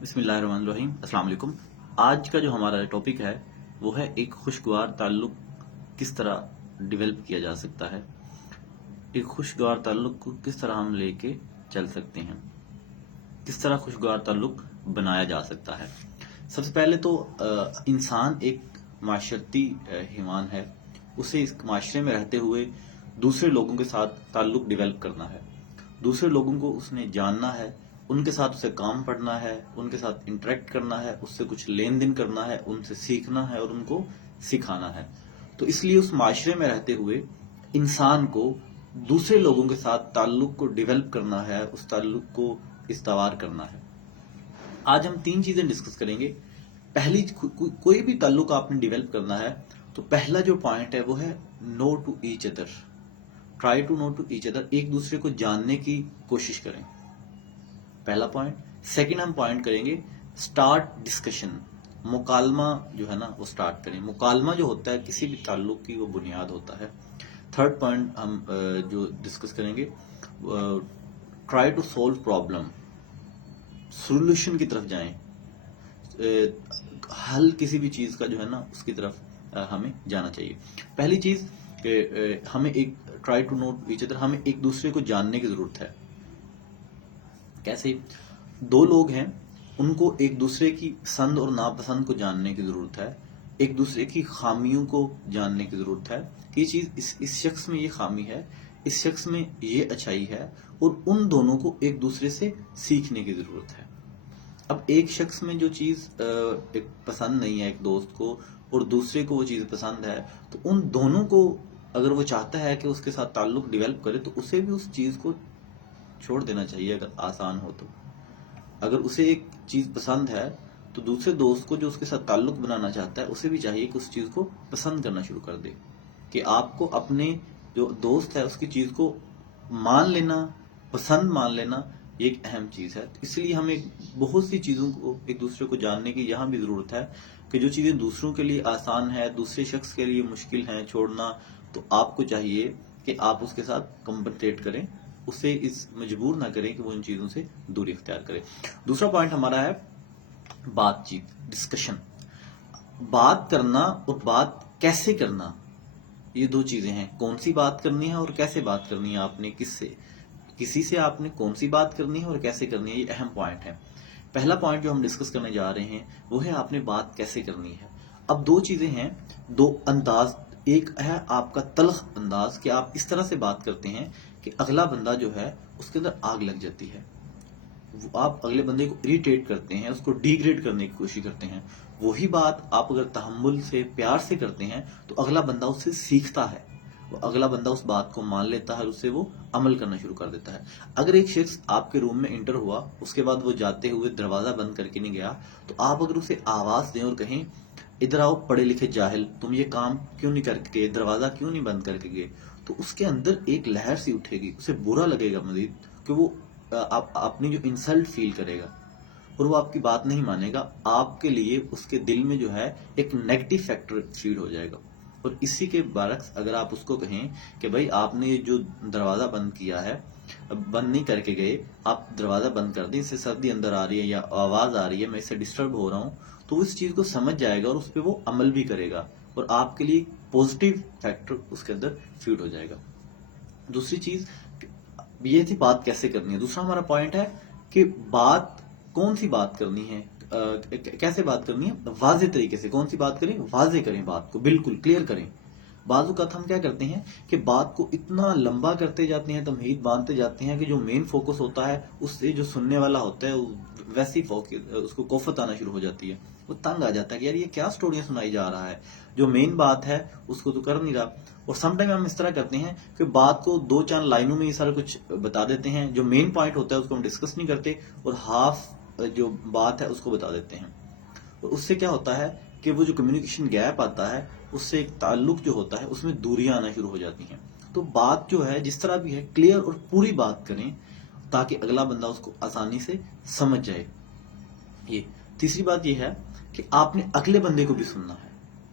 بسم اللہ الرحمن الرحیم، السلام علیکم۔ آج کا جو ہمارا ٹاپک ہے وہ ہے ایک خوشگوار تعلق کس طرح ڈیولپ کیا جا سکتا ہے، ایک خوشگوار تعلق کو کس طرح ہم لے کے چل سکتے ہیں، کس طرح خوشگوار تعلق بنایا جا سکتا ہے۔ سب سے پہلے تو انسان ایک معاشرتی حیوان ہے، اسے اس معاشرے میں رہتے ہوئے دوسرے لوگوں کے ساتھ تعلق ڈیولپ کرنا ہے، دوسرے لوگوں کو اس نے جاننا ہے، ان کے ساتھ اسے کام پڑھنا ہے، ان کے ساتھ انٹریکٹ کرنا ہے، اس سے کچھ لین دین کرنا ہے، ان سے سیکھنا ہے اور ان کو سکھانا ہے۔ تو اس لیے اس معاشرے میں رہتے ہوئے انسان کو دوسرے لوگوں کے ساتھ تعلق کو ڈیولپ کرنا ہے، اس تعلق کو استوار کرنا ہے۔ آج ہم 3 چیزیں ڈسکس کریں گے۔ پہلی کوئی بھی تعلق آپ نے ڈیولپ کرنا ہے تو پہلا جو پوائنٹ ہے وہ ہے know to each other, try to know to each other, ایک دوسرے کو جاننے کی کوشش کریں، پہلا پوائنٹ۔ سیکنڈ ہم پوائنٹ کریں گے اسٹارٹ ڈسکشن، مکالمہ جو ہے نا وہ اسٹارٹ کریں۔ مکالمہ جو ہوتا ہے کسی بھی تعلق کی وہ بنیاد ہوتا ہے۔ تھرڈ پوائنٹ ہم جو ڈسکس کریں گے try to solve problem, solution کی طرف جائیں، حل کسی بھی چیز کا جو ہے نا اس کی طرف ہمیں جانا چاہیے۔ پہلی چیز کہ ہمیں ایک try to know each other, ہمیں ایک دوسرے کو جاننے کی ضرورت ہے۔ کیسے؟ دو لوگ ہیں، ان کو ایک دوسرے کی پسند اور ناپسند کو جاننے کی ضرورت ہے، ایک دوسرے کی خامیوں کو جاننے کی ضرورت ہے کہ یہ چیز اس شخص میں یہ خامی ہے، اس شخص میں یہ اچھائی ہے، اور ان دونوں کو ایک دوسرے سے سیکھنے کی ضرورت ہے۔ اب ایک شخص میں جو چیز ایک پسند نہیں ہے ایک دوست کو اور دوسرے کو وہ چیز پسند ہے، تو ان دونوں کو اگر وہ چاہتا ہے کہ اس کے ساتھ تعلق ڈیولپ کرے تو اسے بھی اس چیز کو چھوڑ دینا چاہیے اگر آسان ہو تو۔ اگر اسے ایک چیز پسند ہے تو دوسرے دوست کو جو اس کے ساتھ تعلق بنانا چاہتا ہے اسے بھی چاہیے کہ اس چیز کو پسند کرنا شروع کر دے، کہ آپ کو اپنے جو دوست ہے اس کی چیز کو مان لینا، پسند مان لینا، یہ ایک اہم چیز ہے۔ اس لیے ہمیں بہت سی چیزوں کو ایک دوسرے کو جاننے کی یہاں بھی ضرورت ہے کہ جو چیزیں دوسروں کے لیے آسان ہے، دوسرے شخص کے لیے مشکل ہیں چھوڑنا، تو آپ کو چاہیے کہ آپ اس کے ساتھ کمپنسیٹ کریں، اسے اس مجبور نہ کریں کہ وہ ان چیزوں سے دوری اختیار کرے۔ دوسرا پوائنٹ ہمارا ہے بات چیت، ڈسکشن۔ بات کرنا اور بات کیسے کرنا، یہ دو چیزیں ہیں۔ کون سی بات کرنی ہے اور کیسے بات کرنی ہے، آپ نے کسی سے آپ نے کون سی بات کرنی ہے اور کیسے کرنی ہے، یہ اہم پوائنٹ ہے۔ پہلا پوائنٹ جو ہم ڈسکس کرنے جا رہے ہیں وہ ہے آپ نے بات کیسے کرنی ہے۔ اب دو چیزیں ہیں، دو انداز، ایک ہے آپ کا تلخ انداز کہ آپ اس طرح سے بات کرتے ہیں کہ اگلا بندہ جو ہے اس کے اندر آگ لگ جاتی ہے، آپ اگلے بندے کو اریٹیٹ کرتے ہیں، اس کو ڈیگریڈ کرنے کی کوشش کرتے ہیں۔ وہی بات آپ اگر تحمل سے پیار سے کرتے ہیں تو اگلا بندہ اس سے سیکھتا ہے، وہ اگلا بندہ اس بات کو مان لیتا ہے اور اس سے وہ عمل کرنا شروع کر دیتا ہے۔ اگر ایک شخص آپ کے روم میں انٹر ہوا، اس کے بعد وہ جاتے ہوئے دروازہ بند کر کے نہیں گیا، تو آپ اگر اسے آواز دیں اور کہیں ادھر آؤ پڑھے لکھے جاہل، تم یہ کام کیوں نہیں کر کے، دروازہ کیوں نہیں بند کر کے گئے، تو اس کے اندر ایک لہر سی اٹھے گی، اسے برا لگے گا مزید، کہ وہ اپنی جو انسلٹ فیل کرے گا اور وہ آپ کی بات نہیں مانے گا۔ آپ کے لیے اس کے دل میں جو ہے ایک نیگیٹو فیکٹر فیڈ ہو جائے گا۔ اور اسی کے برعکس اگر آپ اس کو کہیں کہ بھائی آپ نے یہ جو دروازہ بند کیا ہے، بند نہیں کر کے گئے، آپ دروازہ بند کر دیں، اس سے سردی اندر آ رہی ہے یا آواز آ رہی ہے، میں اس سے ڈسٹرب ہو رہا ہوں، تو اس چیز کو سمجھ جائے گا اور اس پہ وہ عمل بھی کرے گا اور آپ کے لیے پازیٹیو فیکٹر اس کے اندر فیڈ ہو جائے گا۔ دوسری چیز یہ تھی بات کیسے کرنی ہے۔ دوسرا ہمارا پوائنٹ ہے کہ بات کون سی بات کرنی ہے، کیسے بات کرنی ہے، واضح طریقے سے کون سی بات کریں، واضح کریں، بات کو بالکل کلیئر کریں۔ بعض اوقات ہم کیا کرتے ہیں کہ بات کو اتنا لمبا کرتے جاتے ہیں، تمہید باندھتے جاتے ہیں کہ جو مین فوکس ہوتا ہے اس سے جو سننے والا ہوتا ہے ویسی اس کو کوفت آنا شروع ہو جاتی ہے، وہ تنگ آ جاتا ہے کہ یار یہ کیا سٹوریاں سنائی جا رہا ہے، جو مین بات ہے اس کو تو کر نہیں رہا۔ اور سم ٹائم ہم اس طرح کرتے ہیں کہ بات کو 2-4 لائنوں میں یہ سارا کچھ بتا دیتے ہیں، جو مین پوائنٹ ہوتا ہے اس کو ہم ڈسکس نہیں کرتے اور ہاف جو بات ہے اس کو بتا دیتے ہیں۔ اور اس سے کیا ہوتا ہے کہ وہ جو کمیونیکیشن گیپ آتا ہے، اس سے ایک تعلق جو ہوتا ہے اس میں دوریاں آنا شروع ہو جاتی ہیں۔ تو بات جو ہے جس طرح بھی ہے کلیئر اور پوری بات کریں تاکہ اگلا بندہ اس کو آسانی سے سمجھ جائے۔ یہ تیسری بات یہ ہے کہ آپ نے اگلے بندے کو بھی سننا ہے۔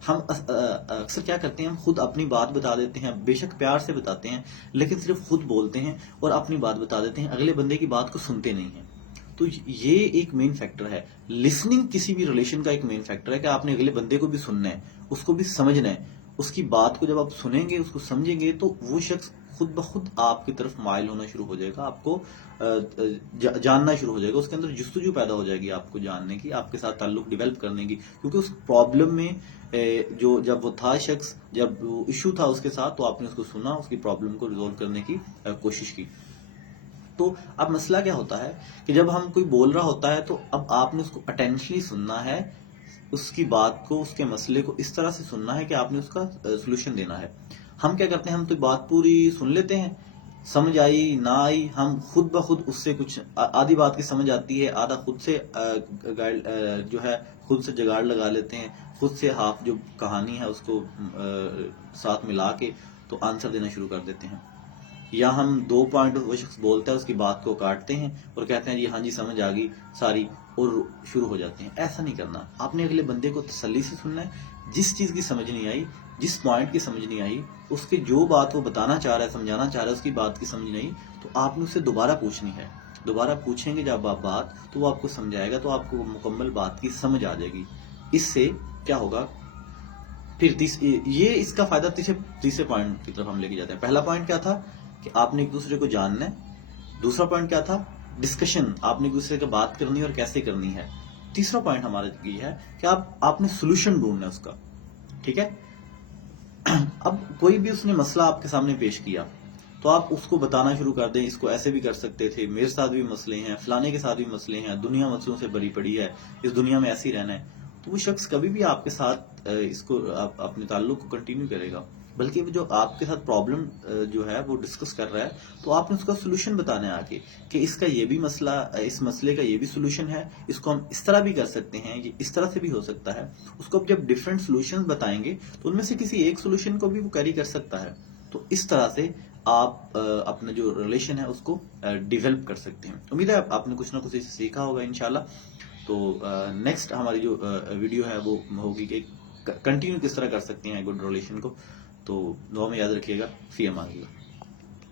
ہم اکثر کیا کرتے ہیں، ہم خود اپنی بات بتا دیتے ہیں، بے شک پیار سے بتاتے ہیں، لیکن صرف خود بولتے ہیں اور اپنی بات بتا دیتے ہیں، اگلے بندے کی بات کو سنتے نہیں ہیں۔ تو یہ ایک مین فیکٹر ہے. لسننگ کسی بھی ریلیشن کا ایک مین فیکٹر ہے کہ آپ نے اگلے بندے کو بھی سننا ہے, اس کو بھی سمجھنا ہے. اس کی بات کو جب آپ سنیں گے, اس کو سمجھیں گے, تو وہ شخص خود بخود آپ کی طرف مائل ہونا شروع ہو جائے گا, آپ کو جاننا شروع ہو جائے گا, اس کے اندر جستجو پیدا ہو جائے گی آپ کو جاننے کی, آپ کے ساتھ تعلق ڈیولپ کرنے کی. کیونکہ اس پرابلم میں جو جب وہ تھا شخص, جب وہ ایشو تھا اس کے ساتھ, تو آپ نے اس کو سنا, اس کی پرابلم کو ریزالو کرنے کی کوشش کی. تو اب مسئلہ کیا ہوتا ہے کہ جب ہم کوئی بول رہا ہوتا ہے تو اب آپ نے اس کو اٹینشنلی سننا ہے, اس کی بات کو, اس کے مسئلے کو اس طرح سے سننا ہے کہ آپ نے اس کا سولوشن دینا ہے. ہم کیا کرتے ہیں, ہم تو بات پوری سن لیتے ہیں, سمجھ آئی نہ آئی, ہم خود بخود اس سے کچھ آدھی بات کی سمجھ آتی ہے, آدھا خود سے جو ہے خود سے جگاڑ لگا لیتے ہیں, خود سے ہاف جو کہانی ہے اس کو ساتھ ملا کے تو آنسر دینا شروع کر دیتے ہیں. یا ہم 2 پوائنٹ وہ شخص بولتا ہے, اس کی بات کو کاٹتے ہیں اور کہتے ہیں جی ہاں جی سمجھ آ گئی ساری, اور شروع ہو جاتے ہیں. ایسا نہیں کرنا, آپ نے اگلے بندے کو تسلی سے سننا ہے. جس چیز کی سمجھ نہیں آئی, جس پوائنٹ کی سمجھ نہیں آئی, اس کے جو بات وہ بتانا چاہ رہا ہے, سمجھانا چاہ رہا ہے, اس کی بات کی سمجھ نہیں, تو آپ نے اس سے دوبارہ پوچھنی ہے. دوبارہ پوچھیں گے جب آپ بات, تو وہ آپ کو سمجھائے گا, تو آپ کو مکمل بات کی سمجھ آ جائے گی. اس سے کیا ہوگا پھر یہ اس کا فائدہ تیسرے پوائنٹ کی طرف ہم لے کے جاتے ہیں. پہلا پوائنٹ کیا تھا کہ آپ نے ایک دوسرے کو جاننا ہے. دوسرا پوائنٹ کیا تھا, ڈسکشن, آپ نے ایک دوسرے سے بات کرنی ہے اور کیسے کرنی ہے. تیسرا پوائنٹ ہمارا یہ ہے کہ آپ نے سولوشن ڈھونڈنا ہے اس کا. ٹھیک ہے, اب کوئی بھی اس نے مسئلہ آپ کے سامنے پیش کیا, تو آپ اس کو بتانا شروع کر دیں, اس کو ایسے بھی کر سکتے تھے, میرے ساتھ بھی مسئلے ہیں, فلانے کے ساتھ بھی مسئلے ہیں, دنیا مسئلوں سے بھری پڑی ہے, اس دنیا میں ایسے ہی رہنا ہے. تو وہ شخص کبھی بھی آپ کے ساتھ اس کو اپنے تعلق کو کنٹینیو کرے گا. بلکہ جو آپ کے ساتھ پرابلم جو ہے وہ ڈسکس کر رہا ہے, تو آپ نے اس کا سولوشن بتانا ہے آگے کہ اس کا یہ بھی مسئلہ, اس مسئلے کا یہ بھی سولوشن ہے, اس کو ہم اس طرح بھی کر سکتے ہیں, یہ اس طرح سے بھی ہو سکتا ہے. اس کو جب ڈفرینٹ سولوشن بتائیں گے تو ان میں سے کسی ایک سولوشن کو بھی وہ کیری کر سکتا ہے. تو اس طرح سے آپ اپنا جو ریلیشن ہے اس کو ڈیولپ کر سکتے ہیں. امید ہے آپ نے کچھ نہ کچھ سیکھا ہوگا انشاءاللہ. تو نیکسٹ ہماری جو ویڈیو ہے وہ ہوگی کہ کنٹینیو کس طرح کر سکتے ہیں گڈ ریلیشن کو. تو دعا میں یاد رکھیے گا. فی امان اللہ.